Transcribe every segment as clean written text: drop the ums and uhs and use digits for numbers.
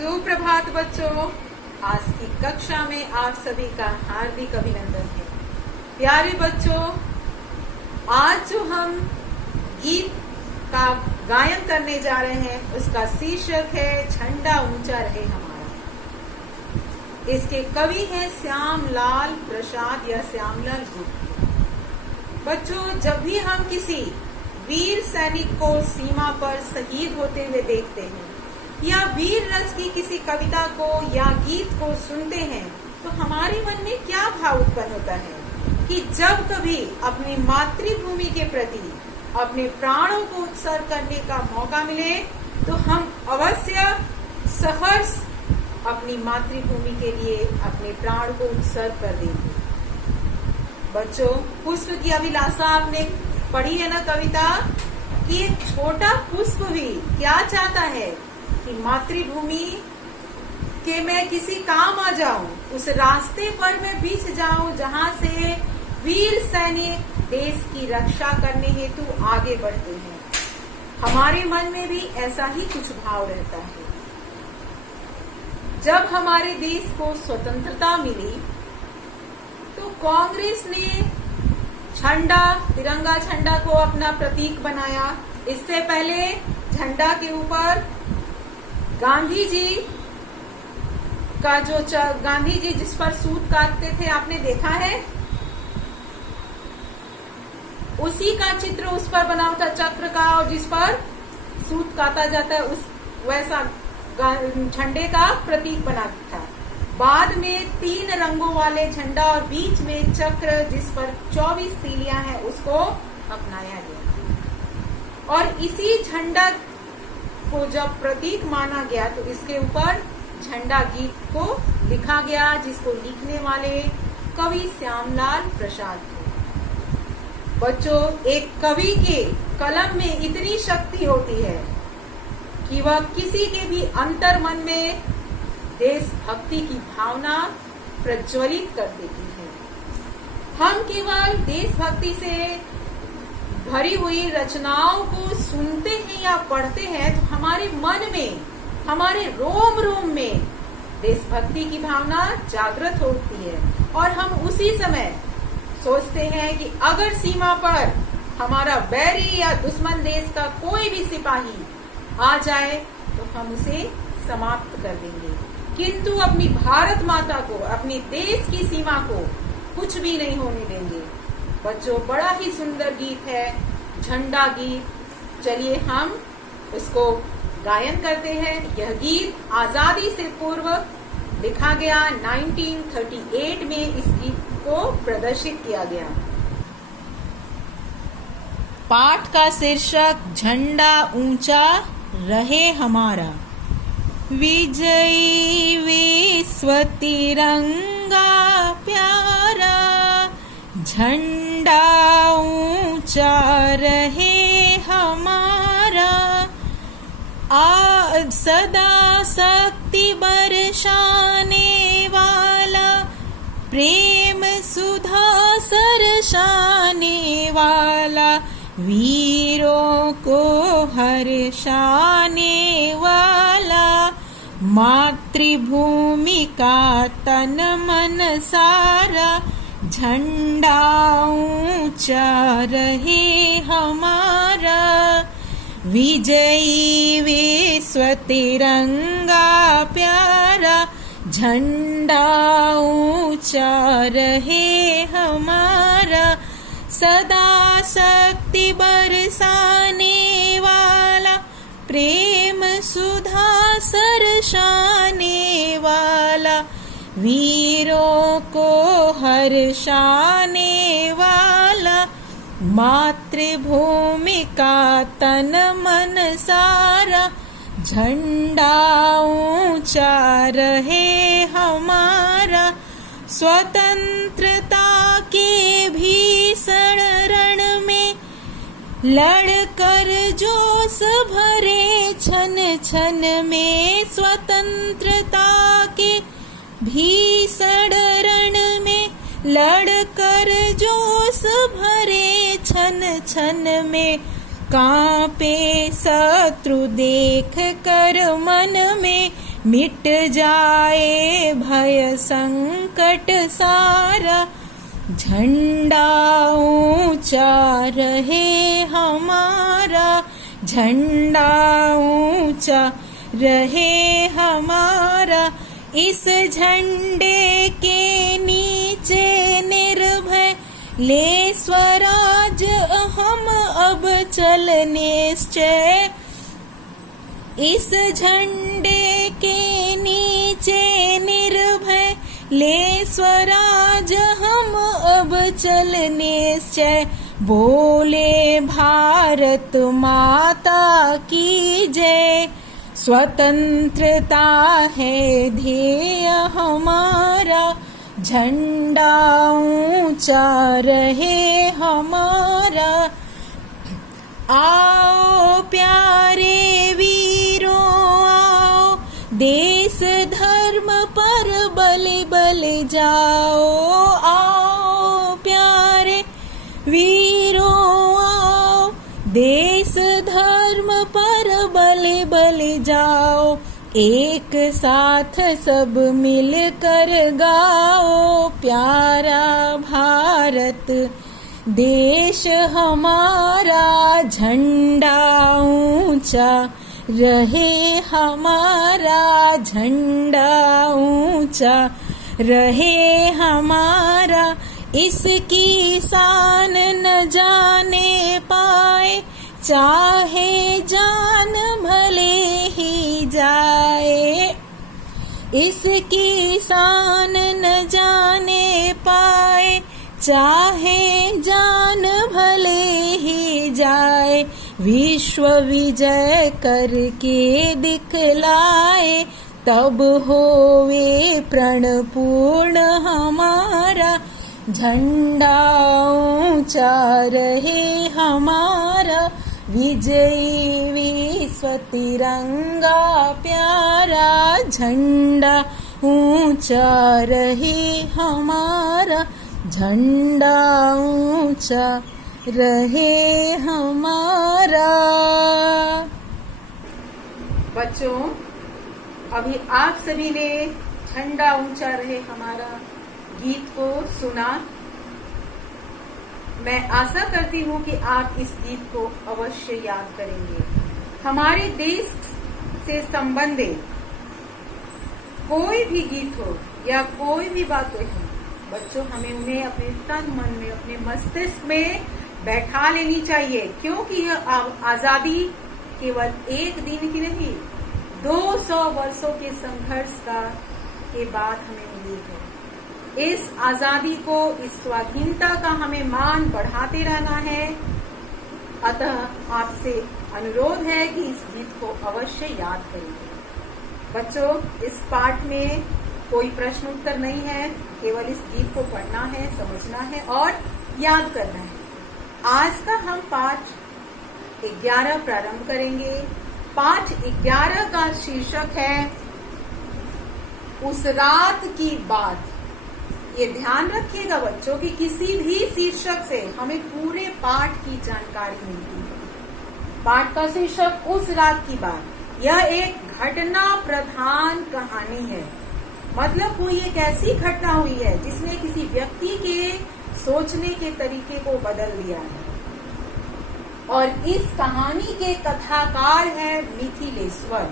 सुप्रभात बच्चों, आज की कक्षा में आप सभी का हार्दिक अभिनंदन है। प्यारे बच्चों, आज जो हम गीत का गायन करने जा रहे हैं उसका शीर्षक है झंडा ऊंचा रहे हमारा। इसके कवि हैं श्यामलाल प्रसाद या श्यामलाल गुप्त। बच्चों, जब भी हम किसी वीर सैनिक को सीमा पर शहीद होते हुए देखते हैं या वीर रस की किसी कविता को या गीत को सुनते हैं तो हमारे मन में क्या भाव उत्पन्न होता है कि जब कभी अपनी मातृभूमि के प्रति अपने प्राणों को उत्सर्ग करने का मौका मिले तो हम अवश्य सहर्ष अपनी मातृभूमि के लिए अपने प्राण को उत्सर्ग कर देंगे। बच्चों, पुष्प की अभिलाषा आपने पढ़ी है ना कविता कि एक छोटा पुष्प भी क्या चाहता है कि मातृभूमि के मैं किसी काम आ जाऊं, उस रास्ते पर मैं बीच जाऊं जहां से वीर सैनिक देश की रक्षा करने हेतु आगे बढ़ते हैं। हमारे मन में भी ऐसा ही कुछ भाव रहता है। जब हमारे देश को स्वतंत्रता मिली तो कांग्रेस ने झंडा, तिरंगा झंडा को अपना प्रतीक बनाया। इससे पहले झंडा के ऊपर गांधी जी का गांधी जी जिस पर सूत काटते थे, आपने देखा है, उसी का चित्र उस पर बना हुआ था, चक्र का, और जिस पर सूत काटा जाता है उस वैसा झंडे का प्रतीक बना था। बाद में 3 रंगों वाले झंडा और बीच में चक्र जिस पर 24 तीलियां हैं उसको अपनाया गया। और इसी झंडा को जब प्रतीक माना गया तो इसके ऊपर झंडा गीत को लिखा गया, जिसको लिखने वाले कवि श्यामलाल प्रसाद थे। बच्चों, एक कवि के कलम में इतनी शक्ति होती है कि वह किसी के भी अंतर मन में देशभक्ति की भावना प्रज्वलित कर देती है। हम केवल देशभक्ति से भरी हुई रचनाओं को सुनते हैं या पढ़ते हैं तो हमारे मन में, हमारे रोम रोम में देशभक्ति की भावना जागृत होती है और हम उसी समय सोचते हैं कि अगर सीमा पर हमारा बैरी या दुश्मन देश का कोई भी सिपाही आ जाए तो हम उसे समाप्त कर देंगे, किंतु अपनी भारत माता को, अपनी देश की सीमा को कुछ भी नहीं होने देंगे। बच्चों, बड़ा ही सुंदर गीत है झंडा गीत। चलिए हम इसको गायन करते हैं। यह गीत आजादी से पूर्व लिखा गया, 1938 में इस गीत को प्रदर्शित किया गया। पाठ का शीर्षक झंडा ऊंचा रहे हमारा। विजयी विश्व तिरंगा प्यारा, झंडा ऊंचा रहे हमारा। सदा शक्ति बरसाने वाला, प्रेम सुधा सरसाने वाला, वीरों को हर्षाने वाला, मातृभूमि का तन मन सारा, झंडा ऊंचा रहे हमारा। विजयी विश्व तिरंगा प्यारा, झंडा ऊंचा रहे हमारा। सदा शक्ति बरसाने वाला, प्रेम सुधा सरसाने वाला, वीरों को हर्षाने वाला, मातृभूमि का तन मन सारा, झंडा ऊंचा रहे हमारा। स्वतंत्रता के भीषण रण में लड़कर जोश भरे छन छन में, स्वतंत्रता के भीषण रण में लड़कर जोश भरे छन छन में, कांपे शत्रु देख कर मन में मिट जाए भय संकट सारा, झंडा ऊंचा रहे हमारा, झंडा ऊंचा रहे हमारा। इस झंडे के नीचे निर्भय ले स्वराज हम अब चल निश्चय। इस झंडे के नीचे निर्भय ले स्वराज हम अब चल निश्चय। बोले भारत माता की जय, स्वतंत्रता है ध्येय हमारा, झंडा ऊंचा रहे हमारा। आओ प्यारे वीरों आओ, देश धर्म पर बलि बलि जाओ। आओ प्यारे वीरों आओ, देश धर्म पर बलि बलि जाओ। एक साथ सब मिलकर गाओ, प्यारा भारत देश हमारा, झंडा ऊंचा रहे हमारा, झंडा ऊंचा रहे हमारा। इसकी शान न जाने पाए, चाहे जान भले ही जाए। इसकी शान न जाने पाए, चाहे जान भले ही जाए। विश्व विजय करके दिखलाए, तब होवे प्रण पूर्ण हमारा, झंडा ऊंचा रहे हमारा। विजयी विश्व तिरंगा प्यारा, झंडा ऊंचा रहे हमारा, झंडा ऊंचा रहे हमारा। बच्चों, अभी आप सभी ने झंडा ऊंचा रहे हमारा गीत को सुना। मैं आशा करती हूँ कि आप इस गीत को अवश्य याद करेंगे। हमारे देश से संबंधित कोई भी गीत हो या कोई भी बात हो, बच्चों हमें उन्हें अपने तन मन में, अपने मस्तिष्क में बैठा लेनी चाहिए, क्योंकि यह आजादी केवल एक दिन की नहीं, 200 वर्षों के संघर्ष के बाद हमें मिली है। इस आजादी को, इस स्वाधीनता का हमें मान बढ़ाते रहना है। अतः आपसे अनुरोध है कि इस गीत को अवश्य याद करिए। बच्चों, इस पाठ में कोई प्रश्न उत्तर नहीं है, केवल इस गीत को पढ़ना है, समझना है और याद करना है। आज का हम पाठ 11 प्रारंभ करेंगे। पाठ 11 का शीर्षक है उस रात की बात। ये ध्यान रखिएगा बच्चों कि किसी भी शीर्षक से हमें पूरे पाठ की जानकारी मिलती है। पाठ का शीर्षक उस रात की बात। यह एक घटना प्रधान कहानी है, मतलब कोई एक ऐसी घटना हुई है जिसने किसी व्यक्ति के सोचने के तरीके को बदल दिया है। और इस कहानी के कथाकार है मिथिलेश्वर।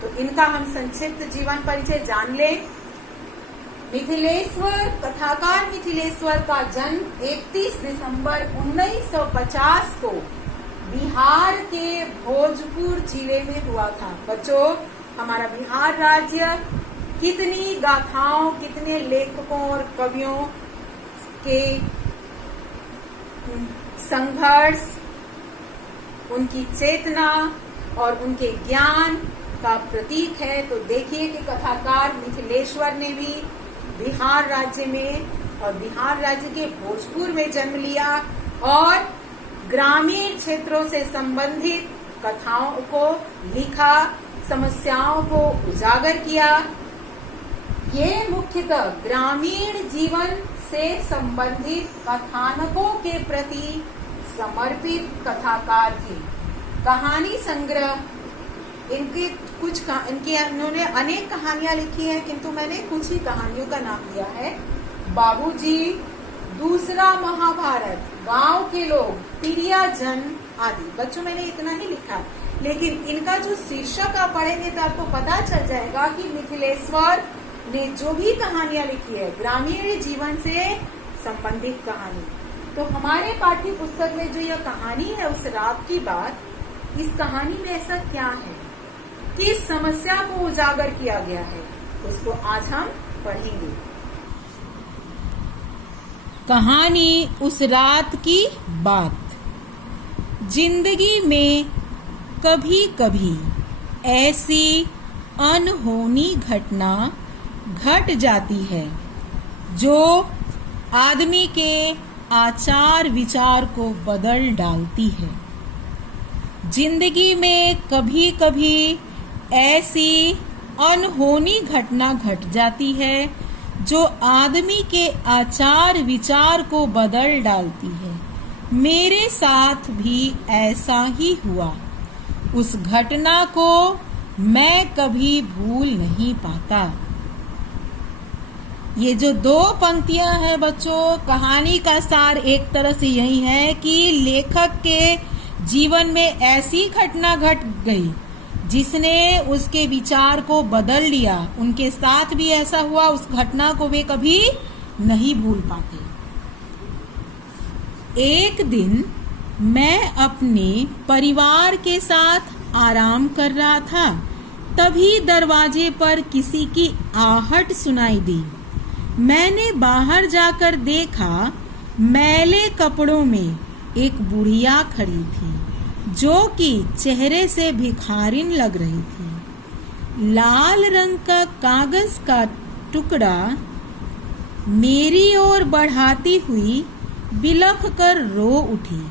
तो इनका हम संक्षिप्त जीवन परिचय जान ले। मिथिलेश्वर, कथाकार मिथिलेश्वर का जन्म 31 दिसंबर 1950 को बिहार के भोजपुर जिले में हुआ था। बच्चों, हमारा बिहार राज्य कितनी गाथाओं, कितने लेखकों और कवियों के संघर्ष, उनकी चेतना और उनके ज्ञान का प्रतीक है। तो देखिए कि कथाकार मिथिलेश्वर ने भी बिहार राज्य में और बिहार राज्य के भोजपुर में जन्म लिया और ग्रामीण क्षेत्रों से संबंधित कथाओं को लिखा, समस्याओं को उजागर किया। ये मुख्यतः ग्रामीण जीवन से संबंधित कथानकों के प्रति समर्पित कथाकार थे। कहानी संग्रह इन्होंने अनेक कहानियां लिखी हैं, किंतु मैंने कुछ ही कहानियों का नाम लिया है। बाबूजी, दूसरा महाभारत, गांव के लोग, प्रियजन आदि। बच्चों मैंने इतना ही लिखा, लेकिन इनका जो शीर्षक आप पढ़ेंगे तो आपको पता चल जाएगा कि मिथिलेश्वर ने जो भी कहानियां लिखी है ग्रामीण जीवन से संबंधित कहानी। तो हमारे पाठ्य पुस्तक में जो यह कहानी है उस रात की बात, इस कहानी में ऐसा क्या है, किस समस्या को उजागर किया गया है, उसको आज हम पढ़ेंगे। कहानी उस रात की बात। जिंदगी में कभी कभी ऐसी अनहोनी घटना घट जाती है जो आदमी के आचार विचार को बदल डालती है। जिंदगी में कभी कभी ऐसी अनहोनी घटना घट जाती है जो आदमी के आचार विचार को बदल डालती है। मेरे साथ भी ऐसा ही हुआ। उस घटना को मैं कभी भूल नहीं पाता। ये जो दो पंक्तियां हैं बच्चों, कहानी का सार एक तरह से यही है कि लेखक के जीवन में ऐसी घटना घट गई जिसने उसके विचार को बदल दिया। उनके साथ भी ऐसा हुआ, उस घटना को वे कभी नहीं भूल पाते। एक दिन मैं अपने परिवार के साथ आराम कर रहा था, तभी दरवाजे पर किसी की आहट सुनाई दी। मैंने बाहर जाकर देखा, मैले कपड़ों में एक बुढ़िया खड़ी थी जो कि चेहरे से भिखारिन लग रही थी। लाल रंग का कागज का टुकड़ा मेरी ओर बढ़ाती हुई बिलख कर रो उठी।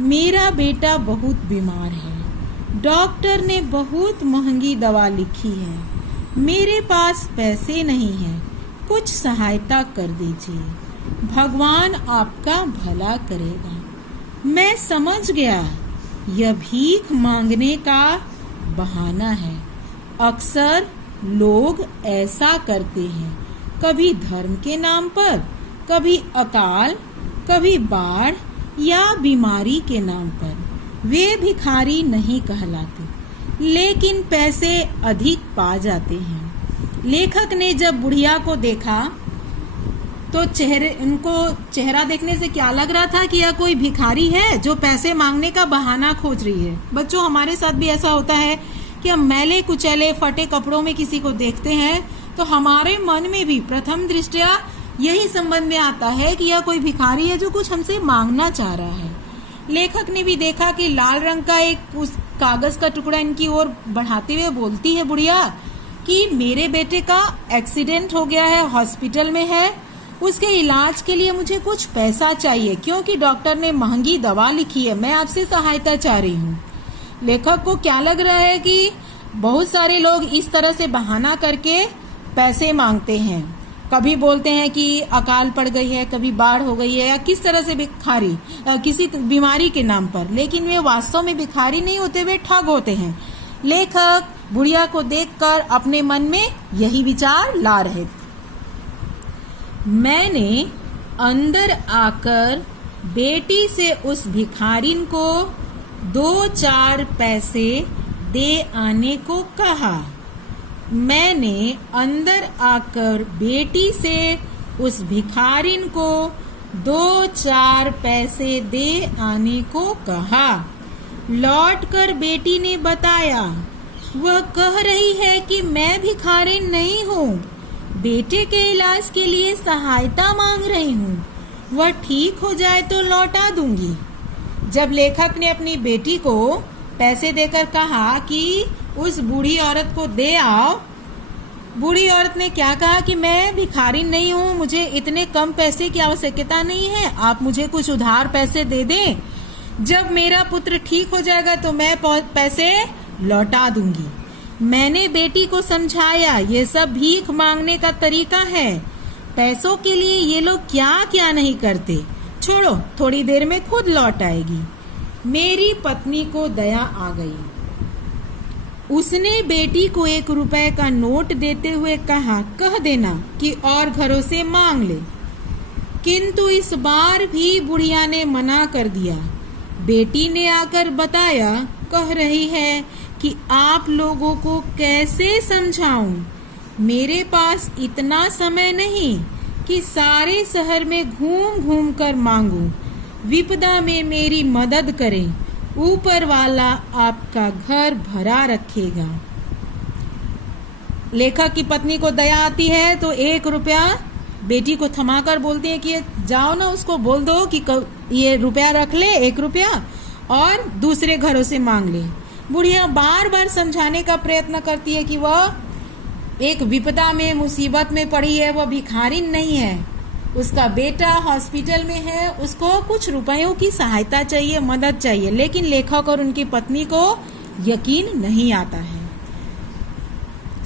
मेरा बेटा बहुत बीमार है। डॉक्टर ने बहुत महंगी दवा लिखी है। मेरे पास पैसे नहीं हैं। कुछ सहायता कर दीजिए। भगवान आपका भला करेगा। मैं समझ गया यह भीख मांगने का बहाना है। अक्सर लोग ऐसा करते हैं, कभी धर्म के नाम पर, कभी अकाल, कभी बाढ़ या बीमारी के नाम पर। वे भिखारी नहीं कहलाते, लेकिन पैसे अधिक पा जाते हैं। लेखक ने जब बुढ़िया को देखा तो उनको चेहरा देखने से क्या लग रहा था कि यह कोई भिखारी है जो पैसे मांगने का बहाना खोज रही है। बच्चों हमारे साथ भी ऐसा होता है कि हम मैले कुचैले फटे कपड़ों में किसी को देखते हैं तो हमारे मन में भी प्रथम दृष्टया यही संबंध में आता है कि यह कोई भिखारी है जो कुछ हमसे मांगना चाह रहा है। लेखक ने भी देखा कि लाल रंग का एक उस कागज का टुकड़ा इनकी ओर बढ़ाते हुए बोलती है बुढ़िया कि मेरे बेटे का एक्सीडेंट हो गया है, हॉस्पिटल में है, उसके इलाज के लिए मुझे कुछ पैसा चाहिए क्योंकि डॉक्टर ने महंगी दवा लिखी है। मैं आपसे सहायता चाह रही हूँ। लेखक को क्या लग रहा है कि बहुत सारे लोग इस तरह से बहाना करके पैसे मांगते हैं। कभी बोलते हैं कि अकाल पड़ गई है, कभी बाढ़ हो गई है, या किस तरह से भिखारी किसी बीमारी के नाम पर, लेकिन वे वास्तव में भिखारी नहीं होते, वे ठग होते हैं। लेखक बुढ़िया को देखकर अपने मन में यही विचार ला रहे थे। मैंने अंदर आकर बेटी से उस भिखारिन को 2-4 पैसे दे आने को कहा। मैंने अंदर आकर बेटी से उस भिखारिन को 2-4 पैसे दे आने को कहा। लौटकर बेटी ने बताया, वह कह रही है कि मैं भिखारिन नहीं हूँ, बेटे के इलाज के लिए सहायता मांग रही हूँ, वह ठीक हो जाए तो लौटा दूंगी। जब लेखक ने अपनी बेटी को पैसे देकर कहा कि उस बूढ़ी औरत को दे आओ, बूढ़ी औरत ने क्या कहा कि मैं भिखारिन नहीं हूँ, मुझे इतने कम पैसे की आवश्यकता नहीं है, आप मुझे कुछ उधार पैसे दे दें, जब मेरा पुत्र ठीक हो जाएगा तो मैं पैसे लौटा दूंगी। मैंने बेटी को समझाया ये सब भीख मांगने का तरीका है, पैसों के लिए ये लोग क्या क्या नहीं करते, छोड़ो थोड़ी देर में खुद लौट आएगी। मेरी पत्नी को दया आ गई। उसने बेटी को 1 रुपए का नोट देते हुए कहा, कह देना कि और घरों से मांग ले। किंतु इस बार भी बुढ़िया ने मना कर दिया। बेटी ने आकर बताया, कह रही है कि आप लोगों को कैसे समझाऊं, मेरे पास इतना समय नहीं कि सारे शहर में घूम घूम कर मांगूं। विपदा में मेरी मदद करें, ऊपर वाला आपका घर भरा रखेगा। लेखक की पत्नी को दया आती है तो 1 रुपया बेटी को थमाकर बोलती है कि जाओ ना, उसको बोल दो कि ये रुपया रख ले, 1 रुपया, और दूसरे घरों से मांग ले। बुढ़िया बार बार समझाने का प्रयत्न करती है कि वह एक विपदा में, मुसीबत में पड़ी है, वह भिखारिन नहीं है, उसका बेटा हॉस्पिटल में है, उसको कुछ रुपयों की सहायता चाहिए, मदद चाहिए। लेकिन लेखक और उनकी पत्नी को यकीन नहीं आता है।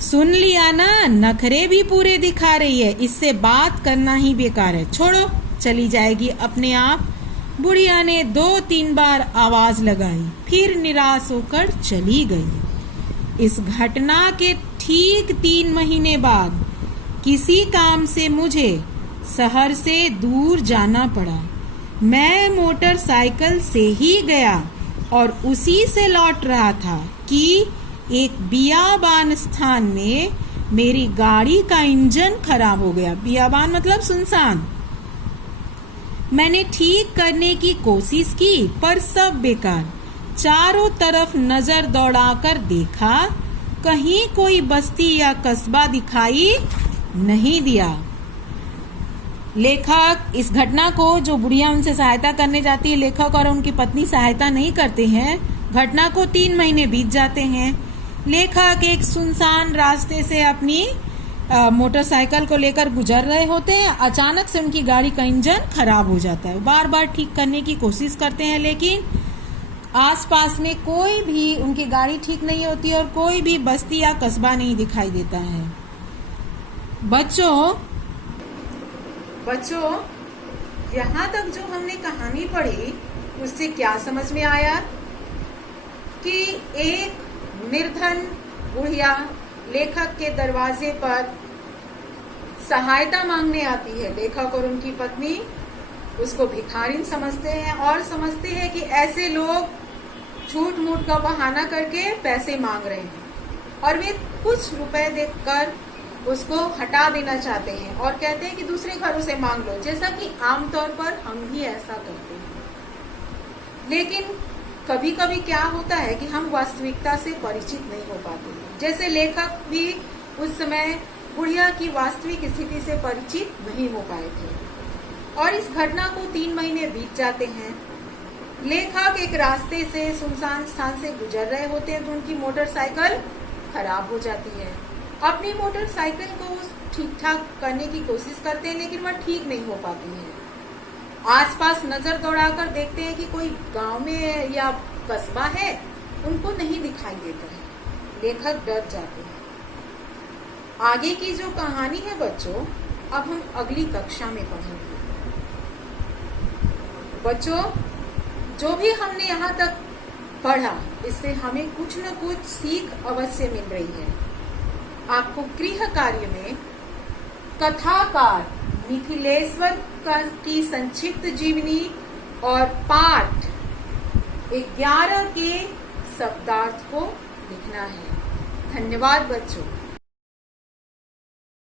सुन लिया ना, नखरे भी पूरे दिखा रही है, इससे बात करना ही बेकार है, छोड़ो, चली जाएगी अपने आप। बुढ़िया ने 2-3 बार आवाज लगाई, फिर निराश होकर चली गई। इस घटना के ठीक 3 महीने बाद किसी काम से मुझे शहर से दूर जाना पड़ा। मैं मोटरसाइकिल से ही गया और उसी से लौट रहा था कि एक बियाबान स्थान में मेरी गाड़ी का इंजन खराब हो गया। बियाबान मतलब सुनसान। मैंने ठीक करने की कोशिश की पर सब बेकार। चारों तरफ नजर दौड़ाकर देखा, कहीं कोई बस्ती या कस्बा दिखाई नहीं दिया। लेखक इस घटना को, जो बुढ़िया उनसे सहायता करने जाती है, लेखक और उनकी पत्नी सहायता नहीं करते हैं। घटना को 3 महीने बीत जाते हैं। लेखक एक सुनसान रास्ते से अपनी मोटरसाइकिल को लेकर गुजर रहे होते हैं। अचानक से उनकी गाड़ी का इंजन खराब हो जाता है। बार बार ठीक करने की कोशिश करते हैं, लेकिन आसपास में कोई भी उनकी गाड़ी ठीक नहीं होती और कोई भी बस्ती या कस्बा नहीं दिखाई देता है। बच्चों, यहाँ तक जो हमने कहानी पढ़ी उससे क्या समझ में आया कि एक निर्धन बुढ़िया लेखक के दरवाजे पर सहायता मांगने आती है। लेखक और उनकी पत्नी उसको भिखारिन समझते हैं और समझते हैं कि ऐसे लोग झूठ मूठ का बहाना करके पैसे मांग रहे हैं और वे कुछ रुपए देकर उसको हटा देना चाहते हैं और कहते हैं कि दूसरे घरों से मांग लो, जैसा कि आमतौर पर हम भी ऐसा करते हैं। लेकिन कभी कभी क्या होता है कि हम वास्तविकता से परिचित नहीं हो पाते हैं। जैसे लेखक भी उस समय बुढ़िया की वास्तविक स्थिति से परिचित नहीं हो पाए थे और इस घटना को 3 महीने बीत जाते हैं। लेखक एक रास्ते से सुनसान स्थान से गुजर रहे होते हैं तो उनकी मोटरसाइकिल खराब हो जाती है। अपनी मोटरसाइकिल को ठीक ठाक करने की कोशिश करते हैं, लेकिन वह ठीक नहीं हो पाती है। आसपास नजर दौड़ाकर देखते हैं कि कोई गांव में या कस्बा है, उनको नहीं दिखाई देता है। लेखक डर जाते हैं। आगे की जो कहानी है बच्चों, अब हम अगली कक्षा में पढ़ेंगे। बच्चों, जो भी हमने यहाँ तक पढ़ा, इससे हमें कुछ न कुछ सीख अवश्य मिल रही है। आपको गृह कार्य में कथाकार मिथिलेश्वर की संक्षिप्त जीवनी और पाठ 11 के शब्दार्थ को लिखना है। धन्यवाद बच्चों।